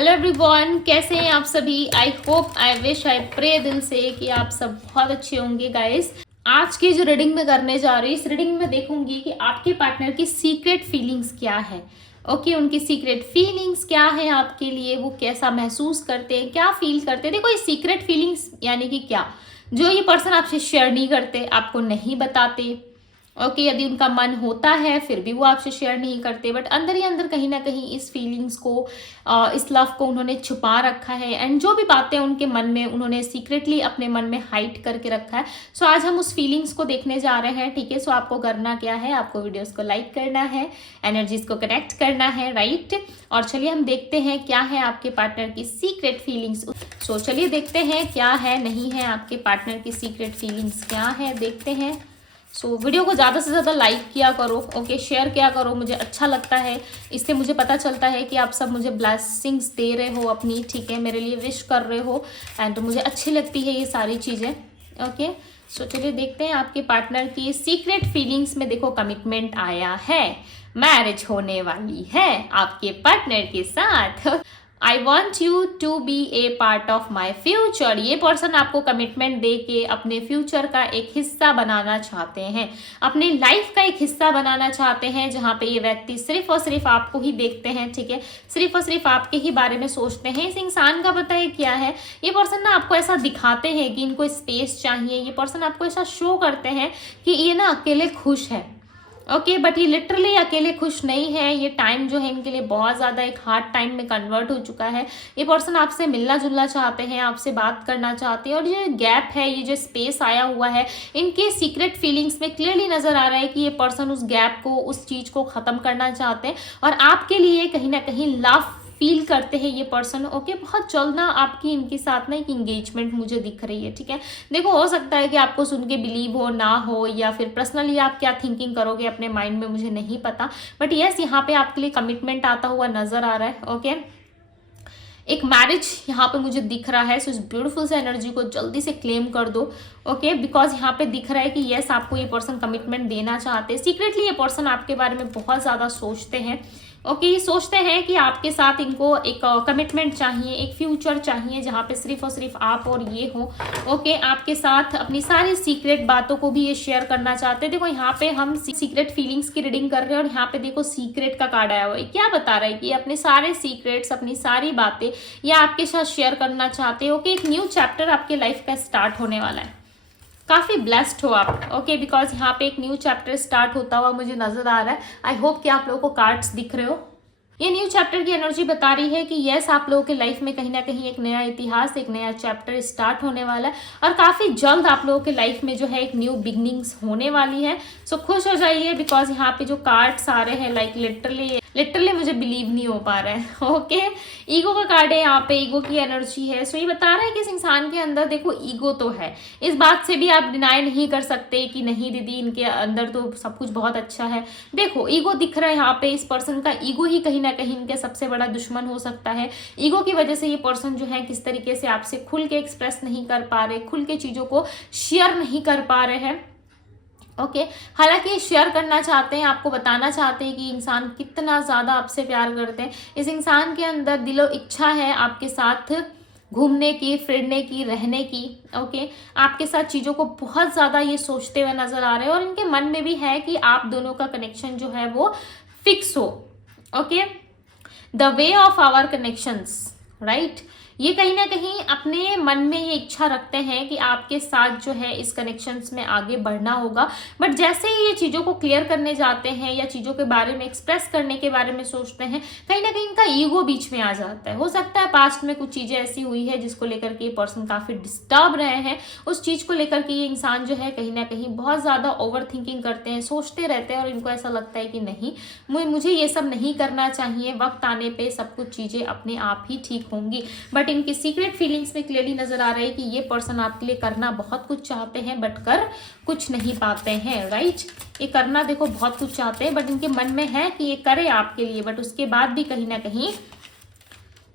Hello everyone, कैसे हैं आप सभी। I hope, I wish, I pray दिल से कि आप सब बहुत अच्छे होंगे गाइस। आज की जो रीडिंग में करने जा रही हूँ, इस रीडिंग में देखूंगी कि आपके पार्टनर की सीक्रेट फीलिंग्स क्या है। ओके, उनकी सीक्रेट फीलिंग्स क्या है आपके लिए, वो कैसा महसूस करते हैं, क्या फील करते हैं। देखो, ये सीक्रेट फीलिंग्स यानी कि क्या, जो ये पर्सन आपसे शेयर नहीं करते, आपको नहीं बताते। ओके, यदि उनका मन होता है फिर भी वो आपसे शेयर नहीं करते, बट अंदर ही अंदर कहीं ना कहीं इस फीलिंग्स को, इस लव को उन्होंने छुपा रखा है। एंड जो भी बातें उनके मन में उन्होंने सीक्रेटली अपने मन में हाइड करके रखा है। सो आज हम उस फीलिंग्स को देखने जा रहे हैं। ठीक है, सो आपको करना क्या है, आपको वीडियोस को लाइक करना है, एनर्जीज को कनेक्ट करना है, राइट। और चलिए हम देखते हैं क्या है आपके पार्टनर की सीक्रेट फीलिंग्स। सो चलिए देखते हैं क्या है, नहीं है आपके पार्टनर की सीक्रेट फीलिंग्स क्या है, देखते हैं। वीडियो को ज़्यादा से ज़्यादा लाइक किया करो, ओके, शेयर किया करो, मुझे अच्छा लगता है। इससे मुझे पता चलता है कि आप सब मुझे ब्लेसिंग्स दे रहे हो अपनी, ठीक है, मेरे लिए विश कर रहे हो। एंड मुझे अच्छी लगती है ये सारी चीज़ें। ओके, चलिए देखते हैं आपके पार्टनर की सीक्रेट फीलिंग्स में। देखो, कमिटमेंट आया है, मैरिज होने वाली है आपके पार्टनर के साथ। I want you to be a part of my future. ये पर्सन आपको कमिटमेंट दे के अपने फ्यूचर का एक हिस्सा बनाना चाहते हैं, अपनी लाइफ का एक हिस्सा बनाना चाहते हैं, जहाँ पे ये व्यक्ति सिर्फ और सिर्फ आपको ही देखते हैं, ठीक है, सिर्फ और सिर्फ आपके ही बारे में सोचते हैं। इस इंसान का पता है क्या है, ये पर्सन ना आपको ऐसा दिखाते हैं कि इनको स्पेस चाहिए। ये पर्सन आपको ऐसा शो करते हैं कि ये ना अकेले खुश है। ओके, बट ये लिटरली अकेले खुश नहीं है। ये टाइम जो है इनके लिए बहुत ज़्यादा एक हार्ड टाइम में कन्वर्ट हो चुका है। ये पर्सन आपसे मिलना जुलना चाहते हैं, आपसे बात करना चाहते हैं। और ये गैप है, ये जो स्पेस आया हुआ है, इनके सीक्रेट फीलिंग्स में क्लियरली नज़र आ रहा है कि ये पर्सन उस गैप को, उस चीज़ को ख़त्म करना चाहते हैं। और आपके लिए कहीं ना कहीं लव फील करते हैं ये पर्सन। ओके, बहुत जल्द ना आपकी इनके साथ ना एक इंगेजमेंट मुझे दिख रही है, ठीक है। देखो, हो सकता है कि आपको सुन के बिलीव हो ना हो, या फिर पर्सनली आप क्या थिंकिंग करोगे अपने माइंड में, मुझे नहीं पता। बट यस, यहाँ पे आपके लिए कमिटमेंट आता हुआ नजर आ रहा है। ओके, एक मैरिज यहाँ पे मुझे दिख रहा है। सो इस ब्यूटीफुल से एनर्जी को जल्दी से क्लेम कर दो। ओके, बिकॉज यहाँ पे दिख रहा है कि यस, आपको ये पर्सन कमिटमेंट देना चाहते हैं। सीक्रेटली ये पर्सन आपके बारे में बहुत ज़्यादा सोचते हैं। ओके, ये सोचते हैं कि आपके साथ इनको एक कमिटमेंट चाहिए, एक फ्यूचर चाहिए, जहाँ पे सिर्फ और सिर्फ आप और ये हो। ओके, आपके साथ अपनी सारी सीक्रेट बातों को भी ये शेयर करना चाहते हैं। देखो, यहाँ पे हम सीक्रेट फीलिंग्स की रीडिंग कर रहे हैं, और यहाँ पे देखो सीक्रेट का कार्ड आया हुआ है। क्या बता रहा है कि अपने सारे सीक्रेट्स, अपनी सारी बातें ये आपके साथ शेयर करना चाहते हो। कि एक न्यू चैप्टर आपके लाइफ का स्टार्ट होने वाला है। काफ़ी ब्लेस्ड हो आप। ओके, बिकॉज यहाँ पे एक न्यू चैप्टर स्टार्ट होता हुआ मुझे नजर आ रहा है। आई होप कि आप लोगों को कार्ड्स दिख रहे हो। ये न्यू चैप्टर की एनर्जी बता रही है कि यस, आप लोगों के लाइफ में कहीं ना कहीं एक नया इतिहास, एक नया चैप्टर स्टार्ट होने वाला है। और काफ़ी जल्द आप लोगों के लाइफ में जो है एक न्यू बिगनिंग्स होने वाली है। सो खुश हो जाइए, बिकॉज यहाँ पे जो कार्ड्स आ रहे हैं, लाइक लिटरली मुझे बिलीव नहीं हो पा रहा है। ओके, ईगो का कार्ड है यहाँ पे, ईगो की एनर्जी है। सो ये बता रहा है कि इस इंसान के अंदर देखो ईगो तो है, इस बात से भी आप डिनाई नहीं कर सकते कि नहीं दीदी, इनके अंदर तो सब कुछ बहुत अच्छा है। देखो, ईगो दिख रहा है यहाँ पे। इस पर्सन का ईगो ही कहीं ना कहीं इनके सबसे बड़ा दुश्मन हो सकता है। ईगो की वजह से ये पर्सन जो है किस तरीके से आपसे खुल के एक्सप्रेस नहीं कर पा रहे, खुल के चीज़ों को शेयर नहीं कर पा रहे हैं। ओके, हालांकि शेयर करना चाहते हैं, आपको बताना चाहते हैं कि इंसान कितना ज़्यादा आपसे प्यार करते हैं। इस इंसान के अंदर दिलो इच्छा है आपके साथ घूमने की, फिरने की, रहने की। ओके, आपके साथ चीज़ों को बहुत ज़्यादा ये सोचते हुए नज़र आ रहे हैं। और इनके मन में भी है कि आप दोनों का कनेक्शन जो है वो फिक्स हो। Okay, the way of our connections, right. ये कहीं ना कहीं अपने मन में ये इच्छा रखते हैं कि आपके साथ जो है इस कनेक्शंस में आगे बढ़ना होगा। बट जैसे ही ये चीज़ों को क्लियर करने जाते हैं, या चीज़ों के बारे में एक्सप्रेस करने के बारे में सोचते हैं, कहीं ना कहीं इनका ईगो बीच में आ जाता है। हो सकता है पास्ट में कुछ चीज़ें ऐसी हुई है जिसको लेकर के ये पर्सन काफ़ी डिस्टर्ब रहे हैं। उस चीज़ को लेकर के ये इंसान जो है कहीं ना कहीं बहुत ज़्यादा ओवर थिंकिंग करते हैं, सोचते रहते हैं। और इनको ऐसा लगता है कि नहीं, मुझे ये सब नहीं करना चाहिए, वक्त आने पर सब कुछ चीज़ें अपने आप ही ठीक होंगी। बट इनकी सीक्रेट फीलिंग्स में क्लियरली नजर आ रहा है कि ये पर्सन आपके लिए करना बहुत कुछ चाहते हैं, बट कर कुछ नहीं पाते हैं, राइट। ये करना देखो बहुत कुछ चाहते हैं, बट इनके मन में है कि ये करे आपके लिए, बट उसके बाद भी कहीं ना कहीं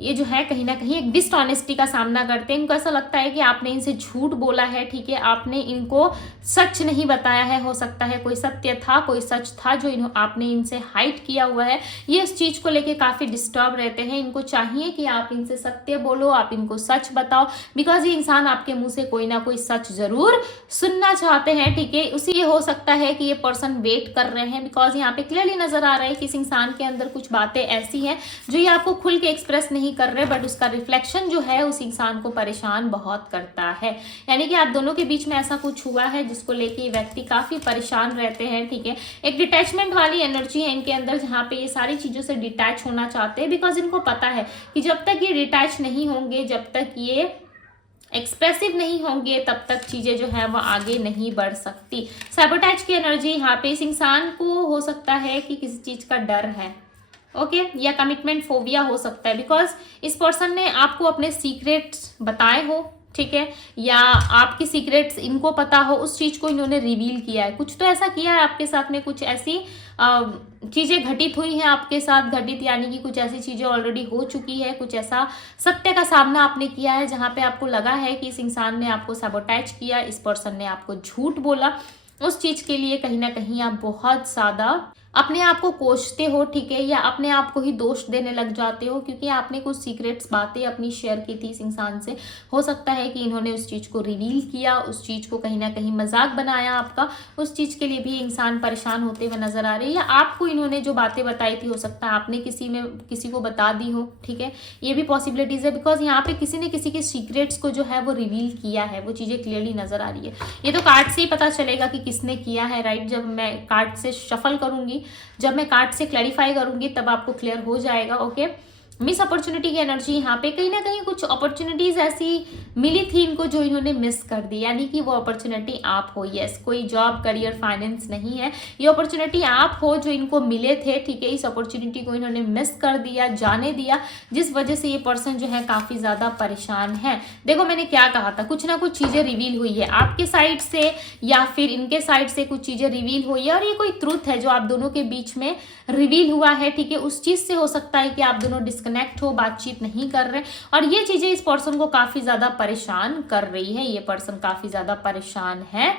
ये जो है कहीं ना कहीं एक डिसऑनेस्टी का सामना करते हैं। इनको ऐसा लगता है कि आपने इनसे झूठ बोला है, ठीक है, आपने इनको सच नहीं बताया है। हो सकता है कोई सत्य था, कोई सच था जो आपने इनसे हाइड किया हुआ है। ये इस चीज को लेके काफी डिस्टर्ब रहते हैं। इनको चाहिए कि आप इनसे सत्य बोलो, आप इनको सच बताओ, बिकॉज ये इंसान आपके मुंह से कोई ना कोई सच जरूर सुनना चाहते हैं, ठीक है। उसी ये हो सकता है कि ये पर्सन वेट कर रहे हैं, बिकॉज यहाँ पे क्लियरली नजर आ रहा है कि इस इंसान के अंदर कुछ बातें ऐसी हैं जो ये आपको खुल के एक्सप्रेस नहीं कर रहे, बट उसका रिफ्लेक्शन जो है उस इंसान को परेशान बहुत करता है। यानी कि आप दोनों के बीच में ऐसा कुछ हुआ है जिसको लेके ये व्यक्ति काफी परेशान रहते हैं, ठीक है। एक डिटैचमेंट वाली एनर्जी है इनके अंदर, जहाँ पे ये सारी चीजों से डिटैच होना चाहते हैं, बिकॉज इनको पता है कि जब तक ये डिटैच नहीं होंगे, जब तक ये एक्सप्रेसिव नहीं होंगे, तब तक चीजें जो है वो आगे नहीं बढ़ सकती। सैबोटेज की एनर्जी यहाँ पे इस इंसान को हो सकता है कि किसी चीज का डर है, ओके, या कमिटमेंट फोबिया हो सकता है, बिकॉज इस पर्सन ने आपको अपने सीक्रेट्स बताए हो, ठीक है, या आपकी सीक्रेट्स इनको पता हो, उस चीज को इन्होंने रिवील किया है। कुछ तो ऐसा किया है आपके साथ में, कुछ ऐसी चीजें घटित हुई हैं आपके साथ, घटित यानी कि कुछ ऐसी चीजें ऑलरेडी हो चुकी है, कुछ ऐसा सत्य का सामना आपने किया है जहां पे आपको लगा है कि इस इंसान ने आपको सैबोटेज किया, इस पर्सन ने आपको झूठ बोला। उस चीज के लिए कहीं ना कहीं आप बहुत ज्यादा अपने आप को कोसते हो, ठीक है, या अपने आप को ही दोष देने लग जाते हो, क्योंकि आपने कुछ सीक्रेट्स बातें अपनी शेयर की थी इस इंसान से। हो सकता है कि इन्होंने उस चीज को रिवील किया, उस चीज को कहीं ना कहीं मजाक बनाया आपका, उस चीज के लिए भी इंसान परेशान होते हुए नजर आ रहे हैं। या आपको इन्होंने जो बातें बताई थी, हो सकता है आपने किसी को बता दी हो, ठीक है, ये भी पॉसिबिलिटीज है, बिकॉज यहाँ पे किसी ने किसी के सीक्रेट्स को जो है वो रिवील किया है, वो चीजें क्लियरली नजर आ रही है। ये तो कार्ड से ही पता चलेगा कि किसने किया है, राइट। जब मैं कार्ड से शफल करूंगी, जब मैं कार्ड से क्लैरिफाई करूंगी, तब आपको क्लियर हो जाएगा, ओके। मिस अपॉर्चुनिटी की एनर्जी यहाँ पे कहीं ना कहीं कुछ अपॉर्चुनिटीज ऐसी मिली थी इनको जो इन्होंने मिस कर दी, यानी कि वो अपॉर्चुनिटी आप हो। यस, कोई जॉब, करियर, फाइनेंस नहीं है, ये अपॉर्चुनिटी आप हो जो इनको मिले थे, ठीक है। इस अपॉर्चुनिटी को इन्होंने मिस कर दिया, जाने दिया, जिस वजह से ये पर्सन जो है काफी ज्यादा परेशान है। देखो मैंने क्या कहा था, कुछ ना कुछ चीजें रिवील हुई है आपके साइड से या फिर इनके साइड से, कुछ चीजें रिवील हुई है, और ये कोई ट्रुथ है जो आप दोनों के बीच में रिवील हुआ है, ठीक है। उस चीज से हो सकता है कि आप दोनों डिस्कनेक्ट हो, बातचीत नहीं कर रहे, और ये चीजें इस पर्सन को काफी ज्यादा परेशान कर रही है। ये पर्सन काफी ज्यादा परेशान है,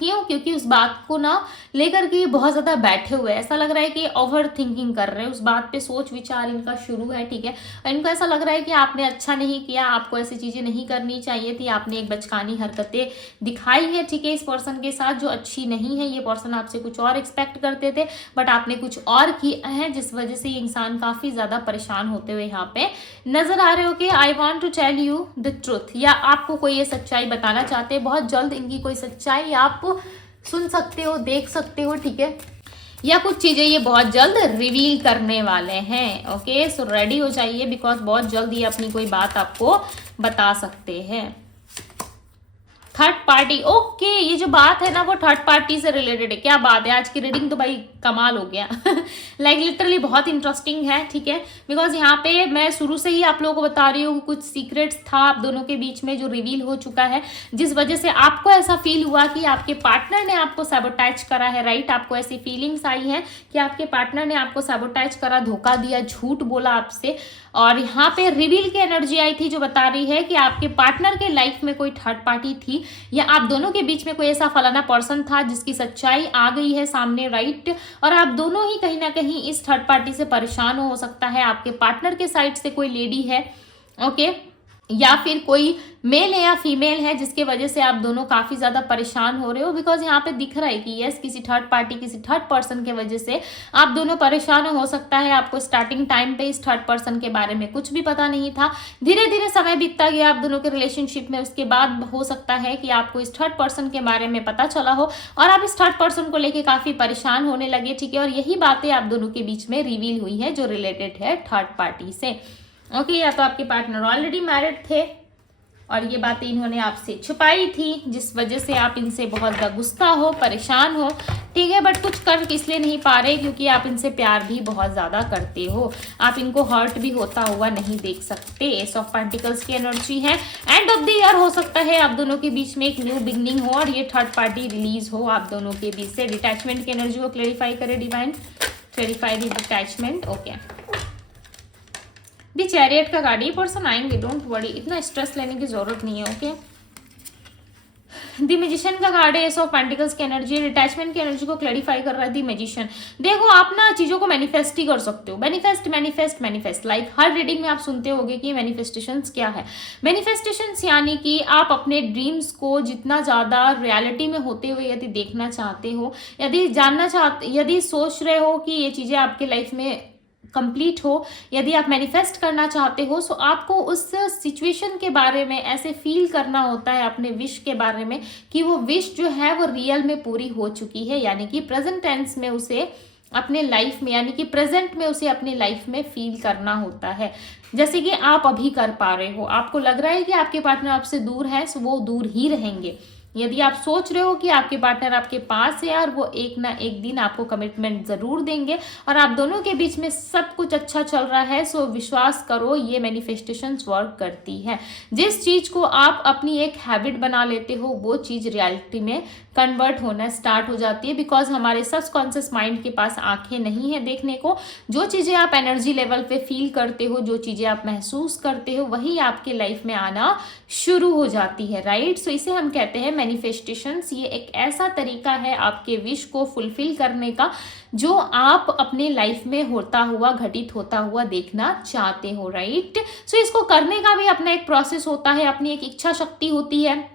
क्यों? क्योंकि उस बात को ना लेकर के बहुत ज्यादा बैठे हुए हैं। ऐसा लग रहा है कि ओवर थिंकिंग कर रहे हैं, उस बात पे सोच विचार इनका शुरू है, ठीक है। और इनको ऐसा लग रहा है कि आपने अच्छा नहीं किया, आपको ऐसी चीजें नहीं करनी चाहिए थी, आपने एक बचकानी हरकतें दिखाई है, ठीक है, इस पर्सन के साथ जो अच्छी नहीं है। ये पर्सन आपसे कुछ और एक्सपेक्ट करते थे, बट आपने कुछ और किया है, जिस वजह से ये इंसान काफी ज्यादा परेशान होते हुए यहाँ पे नजर आ रहे हो। कि I want to tell you the truth, या आपको कोई ये सच्चाई बताना चाहते हैं। बहुत जल्द इनकी कोई सच्चाई आप सुन सकते हो, देख सकते हो, ठीक है, या कुछ चीजें ये बहुत जल्द रिवील करने वाले हैं, ओके। सो रेडी हो जाइए, बिकॉज बहुत जल्द ये अपनी कोई बात आपको बता सकते हैं। थर्ड पार्टी, ओके, ये जो बात है ना वो थर्ड पार्टी से रिलेटेड है। क्या बात है, आज की रीडिंग तो भाई कमाल हो गया लाइक लिटरली बहुत इंटरेस्टिंग है, ठीक है, बिकॉज यहाँ पे मैं शुरू से ही आप लोगों को बता रही हूँ कुछ सीक्रेट्स था आप दोनों के बीच में जो रिवील हो चुका है, जिस वजह से आपको ऐसा फील हुआ कि आपके पार्टनर ने आपको सैबोटेज करा है, राइट। आपको ऐसी फीलिंग्स आई है कि आपके पार्टनर ने आपको सैबोटेज करा, धोखा दिया, झूठ बोला आपसे। और यहाँ पे रिवील की एनर्जी आई थी जो बता रही है कि आपके पार्टनर के लाइफ में कोई थर्ड पार्टी थी, या आप दोनों के बीच में कोई ऐसा फलाना पर्सन था जिसकी सच्चाई आ गई है सामने, राइट। और आप दोनों ही कहीं ना कहीं इस थर्ड पार्टी से परेशान हो सकता है आपके पार्टनर के साइड से कोई लेडी है, ओके, या फिर कोई मेल है या फीमेल है जिसके वजह से आप दोनों काफी ज्यादा परेशान हो रहे हो। बिकॉज यहाँ पे दिख रहा है कि यस, किसी थर्ड पार्टी, किसी थर्ड पर्सन के वजह से आप दोनों परेशान हो सकता है। आपको स्टार्टिंग टाइम पे इस थर्ड पर्सन के बारे में कुछ भी पता नहीं था, धीरे धीरे समय बीतता गया आप दोनों के रिलेशनशिप में, उसके बाद हो सकता है कि आपको इस थर्ड पर्सन के बारे में पता चला हो और आप इस थर्ड पर्सन को लेकर काफी परेशान होने लगे, ठीक है। और यही बातें आप दोनों के बीच में रिवील हुई है जो रिलेटेड है थर्ड पार्टी से, ओके। या तो आपके पार्टनर ऑलरेडी मैरिड थे और ये बातें इन्होंने आपसे छुपाई थी, जिस वजह से आप इनसे बहुत ज़्यादा गुस्सा हो, परेशान हो, ठीक है। बट कुछ कर इसलिए नहीं पा रहे क्योंकि आप इनसे प्यार भी बहुत ज़्यादा करते हो, आप इनको हर्ट भी होता हुआ नहीं देख सकते। एस ऑफ पेंटिकल्स की एनर्जी है, एंड ऑफ द ईयर हो सकता है आप दोनों के बीच में एक न्यू बिगनिंग हो और ये थर्ड पार्टी रिलीज हो आप दोनों के बीच से। डिटैचमेंट की एनर्जी को क्लेरिफाई करे divine, clarify the detachment, okay. The chariot का कार्ड, ये पर्सन आएंगे, डोंट वरी, इतना स्ट्रेस लेने की जरूरत नहीं है। ओके, दी मैजिशियन का कार्ड है, एस ऑफ पेंटिकल्स की एनर्जी, डिटैचमेंट की एनर्जी को क्लैरिफाई कर रहा है दी मैजिशियन। देखो आप ना चीजों को मैनिफेस्ट ही कर सकते हो, मैनिफेस्ट मैनिफेस्ट मैनिफेस्ट, लाइक हर रीडिंग में आप सुनते होगे कि मैनिफेस्टेशंस क्या है। मैनिफेस्टेशंस यानी कि आप अपने ड्रीम्स को जितना ज्यादा रियलिटी में होते हुए यदि देखना चाहते हो, यदि जानना चाहते, यदि सोच रहे हो कि ये चीजें आपके लाइफ में कंप्लीट हो, यदि आप मैनिफेस्ट करना चाहते हो, सो आपको उस सिचुएशन के बारे में ऐसे फील करना होता है अपने विश के बारे में कि वो विश जो है वो रियल में पूरी हो चुकी है, यानी कि प्रेजेंट टेंस में उसे अपने लाइफ में, यानी कि प्रेजेंट में उसे अपने लाइफ में फील करना होता है, जैसे कि आप अभी कर पा रहे हो। आपको लग रहा है कि आपके पार्टनर आपसे दूर है, सो वो दूर ही रहेंगे। यदि आप सोच रहे हो कि आपके पार्टनर आपके पास है और वो एक ना एक दिन आपको कमिटमेंट जरूर देंगे और आप दोनों के बीच में सब कुछ अच्छा चल रहा है, सो विश्वास करो ये मैनिफेस्टेशंस वर्क करती है। जिस चीज को आप अपनी एक हैबिट बना लेते हो वो चीज रियलिटी में कन्वर्ट होना स्टार्ट हो जाती है, बिकॉज हमारे सबकॉन्शियस माइंड के पास आंखें नहीं है देखने को। जो चीजें आप एनर्जी लेवल पे फील करते हो, जो चीजें आप महसूस करते हो, वही आपके लाइफ में आना शुरू हो जाती है, राइट। सो इसे हम कहते हैं मैनिफेस्टेशंस। ये एक ऐसा तरीका है आपके विश को फुलफिल करने का जो आप अपने लाइफ में होता हुआ, घटित होता हुआ देखना चाहते हो, राइट। सो इसको करने का भी अपना एक प्रोसेस होता है, अपनी एक इच्छा शक्ति होती है,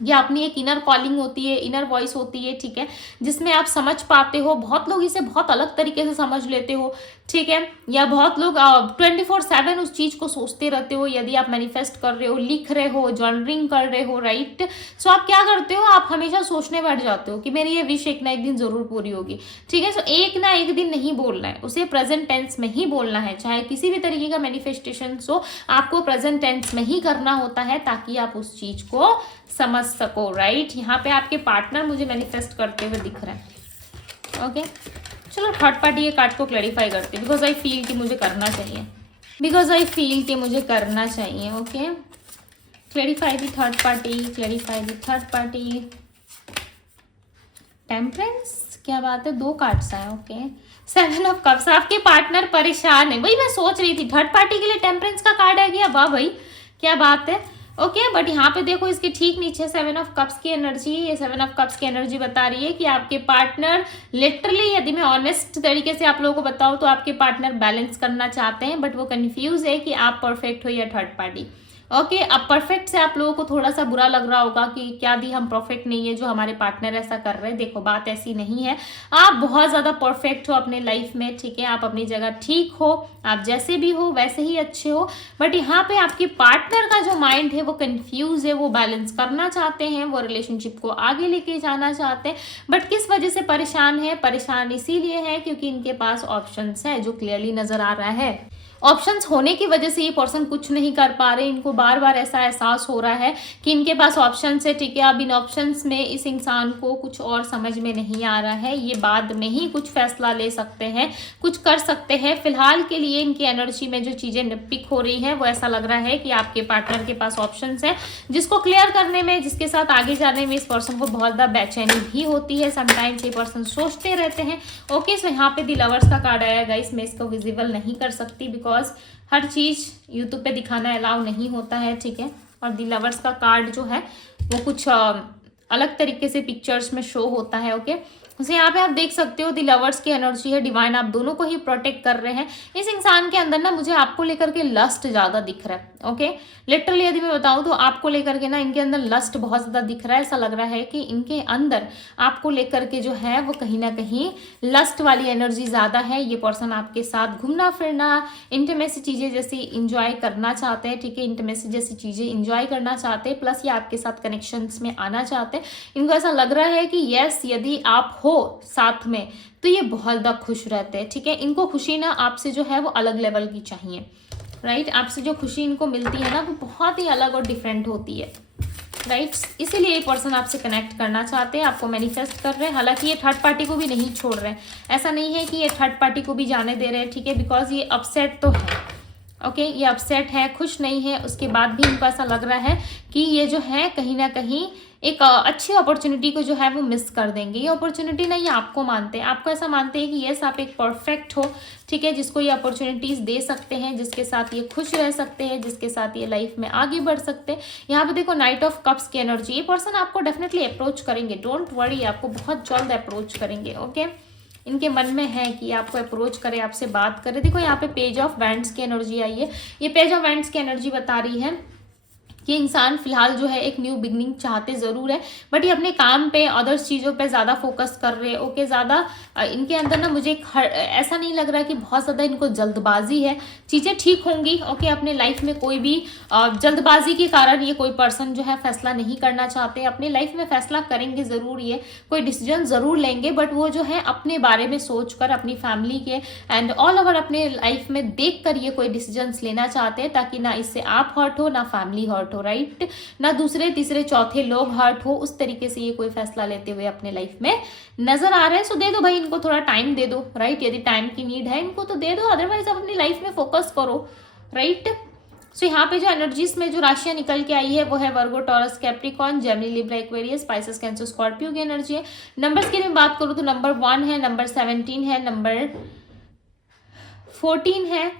या अपनी एक इनर कॉलिंग होती है, इनर वॉइस होती है, ठीक है, जिसमें आप समझ पाते हो। बहुत लोग इसे बहुत अलग तरीके से समझ लेते हो, ठीक है, या बहुत लोग 24/7 उस चीज को सोचते रहते हो। यदि आप मैनिफेस्ट कर रहे हो, लिख रहे हो, जर्नलिंग कर रहे हो, राइट, सो आप क्या करते हो, आप हमेशा सोचने बैठ जाते हो कि मेरी ये विश एक ना एक दिन जरूर पूरी होगी, ठीक है। सो एक ना एक दिन नहीं बोलना है, उसे प्रेजेंट टेंस में ही बोलना है। चाहे किसी भी तरीके का मैनिफेस्टेशन हो, आपको प्रेजेंट टेंस में ही करना होता है ताकि आप उस चीज को समझ सको, राइट। यहाँ पे आपके पार्टनर मुझे मैनिफेस्ट करते हुए दिख रहे हैं। ओके, चलो थर्ड पार्टी के कार्ड को क्लैरिफाई करते हैं, बिकॉज आई फील कि मुझे करना चाहिए, बिकॉज आई फील कि मुझे करना चाहिए। ओके, क्लैरिफाई दी थर्ड पार्टी, क्लैरिफाई दी थर्ड पार्टी। टेम्परेंस, क्या बात है, 2 कार्ड्स आए। ओके, 7 ऑफ कप्स, आपके पार्टनर परेशान है। वही मैं सोच रही थी, थर्ड पार्टी के लिए टेम्परेंस का कार्ड आ गया, वाह भाई क्या बात है। ओके, बट यहाँ पे देखो इसके ठीक नीचे 7 ऑफ कप्स की एनर्जी, ये 7 ऑफ कप्स की एनर्जी बता रही है कि आपके पार्टनर लिटरली, यदि मैं ऑनेस्ट तरीके से आप लोगों को बताऊं तो आपके पार्टनर बैलेंस करना चाहते हैं, बट वो कंफ्यूज है कि आप परफेक्ट हो या थर्ड पार्टी। ओके, अब परफेक्ट से आप लोगों को थोड़ा सा बुरा लग रहा होगा कि क्या दी हम परफेक्ट नहीं है जो हमारे पार्टनर ऐसा कर रहे हैं। देखो बात ऐसी नहीं है, आप बहुत ज्यादा परफेक्ट हो अपने लाइफ में, ठीक है, आप अपनी जगह ठीक हो, आप जैसे भी हो वैसे ही अच्छे हो। बट यहाँ पे आपके पार्टनर का जो माइंड है वो कंफ्यूज है, वो बैलेंस करना चाहते हैं, वो रिलेशनशिप को आगे लेके जाना चाहते हैं, बट किस वजह से परेशान है, परेशान इसीलिए है क्योंकि इनके पास ऑप्शंस है जो क्लियरली नजर आ रहा है। ऑप्शंस होने की वजह से ये पर्सन कुछ नहीं कर पा रहे, इनको बार बार ऐसा एहसास हो रहा है कि इनके पास ऑप्शंस है, ठीक है। अब इन ऑप्शंस में इस इंसान को कुछ और समझ में नहीं आ रहा है, ये बाद में ही कुछ फैसला ले सकते हैं, कुछ कर सकते हैं। फिलहाल के लिए इनकी एनर्जी में जो चीजें पिक हो रही है वो ऐसा लग रहा है कि आपके पार्टनर के पास ऑप्शंस है, जिसको क्लियर करने में, जिसके साथ आगे जाने में इस पर्सन को बहुत ज्यादा बेचैनी भी होती है। समटाइम्स ये पर्सन सोचते रहते हैं। ओके, सो यहाँ पे द लवर्स का कार्ड आया गाइस, मैं इसको विजिबल नहीं कर सकती बिकॉज हर चीज यूट्यूब पे दिखाना अलाउ नहीं होता है, ठीक है। और दी लवर्स का कार्ड जो है वो कुछ अलग तरीके से पिक्चर्स में शो होता है। ओके, तो यहाँ पे आप देख सकते हो दी लवर्स की एनर्जी है, डिवाइन आप दोनों को ही प्रोटेक्ट कर रहे हैं। इस इंसान के अंदर ना मुझे आपको लेकर के लस्ट ज्यादा दिख रहा है। ओके, लिटरली यदि मैं बताऊं तो आपको लेकर के ना इनके अंदर लस्ट बहुत ज्यादा दिख रहा है। ऐसा लग रहा है कि इनके अंदर आपको लेकर के जो है वो कहीं ना कहीं लस्ट वाली एनर्जी ज्यादा है। ये पर्सन आपके साथ घूमना फिरना, इंटीमेसी चीजें जैसी इंजॉय करना चाहते हैं, ठीक है, इंटीमेसी जैसी चीजें इंजॉय करना चाहते हैं, प्लस ये आपके साथ कनेक्शंस में आना चाहते हैं। इनको ऐसा लग रहा है कि यस, यदि आप हो साथ में तो ये बहुत ज्यादा खुश रहते हैं, ठीक है। इनको खुशी ना आपसे जो है वो अलग लेवल की चाहिए, राइट। आपसे जो खुशी इनको मिलती है ना वो बहुत ही अलग और डिफरेंट होती है, राइट। इसीलिए ये पर्सन आपसे कनेक्ट करना चाहते हैं, आपको मैनिफेस्ट कर रहे हैं। हालांकि ये थर्ड पार्टी को भी नहीं छोड़ रहे हैं, ऐसा नहीं है कि ये थर्ड पार्टी को भी जाने दे रहे हैं, ठीक है, बिकॉज ये अपसेट तो है। ओके, ये अपसेट है, खुश नहीं है, उसके बाद भी इनको ऐसा लग रहा है कि ये जो है कहीं ना कहीं एक अच्छी अपॉर्चुनिटी को जो है वो मिस कर देंगे। ये अपॉर्चुनिटी ना ये आपको मानते हैं, आपको ऐसा मानते हैं कि यस आप एक परफेक्ट हो, ठीक है, जिसको ये अपॉर्चुनिटीज दे सकते हैं, जिसके साथ ये खुश रह सकते हैं, जिसके साथ ये लाइफ में आगे बढ़ सकते हैं। यहाँ पे देखो नाइट ऑफ कप्स की एनर्जी, ये पर्सन आपको डेफिनेटली अप्रोच करेंगे, डोंट वरी, आपको बहुत जल्द अप्रोच करेंगे। ओके, इनके मन में है कि आपको अप्रोच करे, आपसे बात करे। देखो यहाँ पे पेज ऑफ वैंड्स की एनर्जी आई है। ये पेज ऑफ वैंड्स की एनर्जी बता रही है कि इंसान फिलहाल जो है एक न्यू बिगनिंग चाहते ज़रूर है, बट ये अपने काम पे, अदर्स चीज़ों पे ज़्यादा फोकस कर रहे हैं। ओके, ज़्यादा इनके अंदर ना मुझे ऐसा नहीं लग रहा कि बहुत ज़्यादा इनको जल्दबाजी है। चीज़ें ठीक होंगी। ओके, अपने लाइफ में कोई भी जल्दबाजी के कारण ये कोई पर्सन जो है फैसला नहीं करना चाहते। अपने लाइफ में फैसला करेंगे ज़रूर, ये कोई डिसीजन ज़रूर लेंगे, बट वो जो है अपने बारे में सोच कर, अपनी फैमिली के एंड ऑल ओवर अपने लाइफ में देख कर ये कोई डिसीजंस लेना चाहते हैं, ताकि ना इससे आप हर्ट हो, ना फैमिली हर्ट हो, राइट, ना दूसरे तीसरे चौथे लोग हर्ट हो। उस तरीके से ये कोई फैसला लेते हुए अपने लाइफ में नजर आ रहे हैं। सो दे दो भाई, इनको थोड़ा टाइम दे दो, राइट, यदि टाइम की नीड है इनको तो दे दो, अदरवाइज आप अपनी लाइफ में फोकस करो, राइट। सो यहाँ पे जो एनर्जीज में जो राशियां निकल के आई है वो है Virgo, Taurus, Capricorn, Gemini, Libra, Aquarius, Pisces, Cancer, Scorpio की एनर्जी है। नंबर्स की मैं बात करूँ तो नंबर 1 है, नंबर 17 है, नंबर 14 है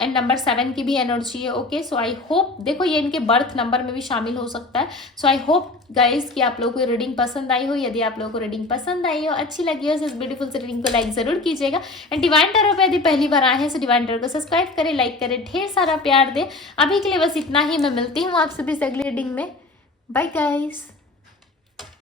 एंड नंबर 7 की भी एनर्जी है। ओके, सो आई होप, देखो ये इनके बर्थ नंबर में भी शामिल हो सकता है। सो आई होप गाइज कि आप लोगों को रीडिंग पसंद आई हो। यदि आप लोगों को रीडिंग पसंद आई हो, अच्छी लगी हो, इस ब्यूटीफुल से रीडिंग को लाइक जरूर कीजिएगा। एंड डिवाइन टैरो पे यदि पहली बार आए हैं तो डिवाइन टैरो को सब्सक्राइब करें, लाइक करें, ढेर सारा प्यार दें। अभी के लिए बस इतना ही, मैं मिलती हूँ आप सभी से अगली रीडिंग में। Bye guys.